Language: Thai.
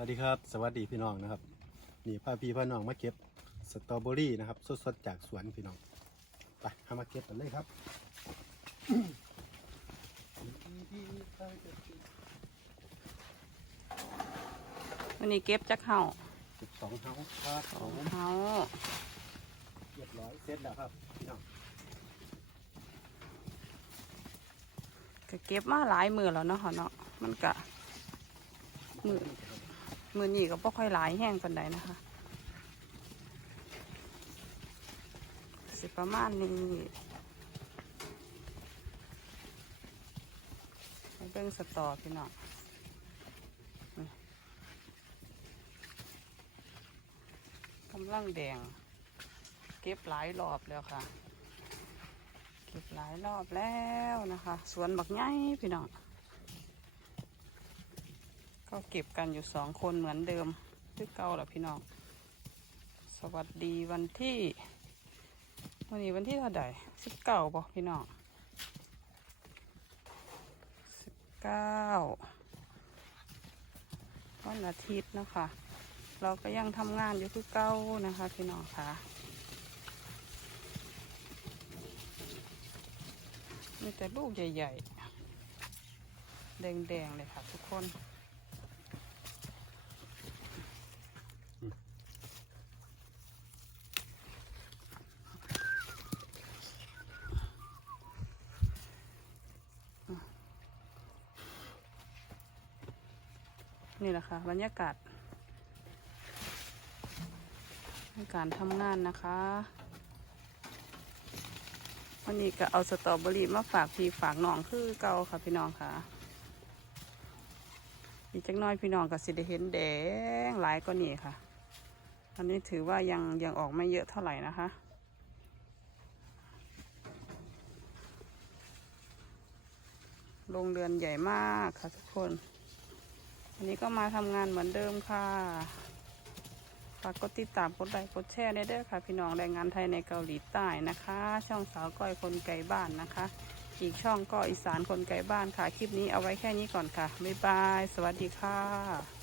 วัสดีครับ สวัสดีพี่น้องนะครับ นี่พาพี่พาน้องมาเก็บสตรอเบอรี่นะครับ สดๆจากสวนพี่น้อง ไปเอามาเก็บกันเลยครับวันนี้เก็บจักเห่าเก็บสองเท้าครับผมเห่าเรียบร้อยเสร็จแล้วครับพี่น้องก็เก็บมาหลายมือแล้วเนาะค่ะเนาะมันกะมือ มือนี้ก็บ่ค่อยหลายแห้งปานใดนะคะ สิประมาณนี้เบิ่งสตอพี่น้องกำลังแดง เก็บหลายรอบแล้วค่ะ เก็บหลายรอบแล้วนะคะ สวนบักไงพี่น้อง ก็เก็บกันอยู่สองคนเหมือนเดิมคือเก่าแหละพี่น้อง สวัสดีวันที่วันนี้วันที่เท่าไหร่สิบเก้าบอกพี่น้องสิบเก้าวันอาทิตย์นะคะ เราก็ยังทำงานอยู่คือเก้านะคะ พี่น้องค่ะมีแต่ลูกใหญ่ ๆ แดง ๆ เลยค่ะทุกคน นี่แหละค่ะ บรรยากาศในการทำงานนะคะ วันนี้ก็เอาสตรอเบอรี่มาฝากพี่ฝากน้องคือเก่าค่ะพี่น้องค่ะ อีกจักหน้อยพี่น้องก็สิได้เห็นแดงหลายกว่านี้ค่ะ อันนี้ถือว่ายังยังออกไม่เยอะเท่าไหร่นะคะโรงเรือนใหญ่มากค่ะทุกคน วันนี้ก็มาทำงานเหมือนเดิมค่ะฝากกดติดตามกดไลค์กดแชร์ได้เด้อค่ะ พี่น้องแรงงานไทยในเกาหลีใต้นะคะ ช่องสาวก้อยคนไกลบ้านนะคะ อีกช่องก็อีสานคนไกลบ้านค่ะ คลิปนี้เอาไว้แค่นี้ก่อนค่ะ บ๊ายบาย สวัสดีค่ะ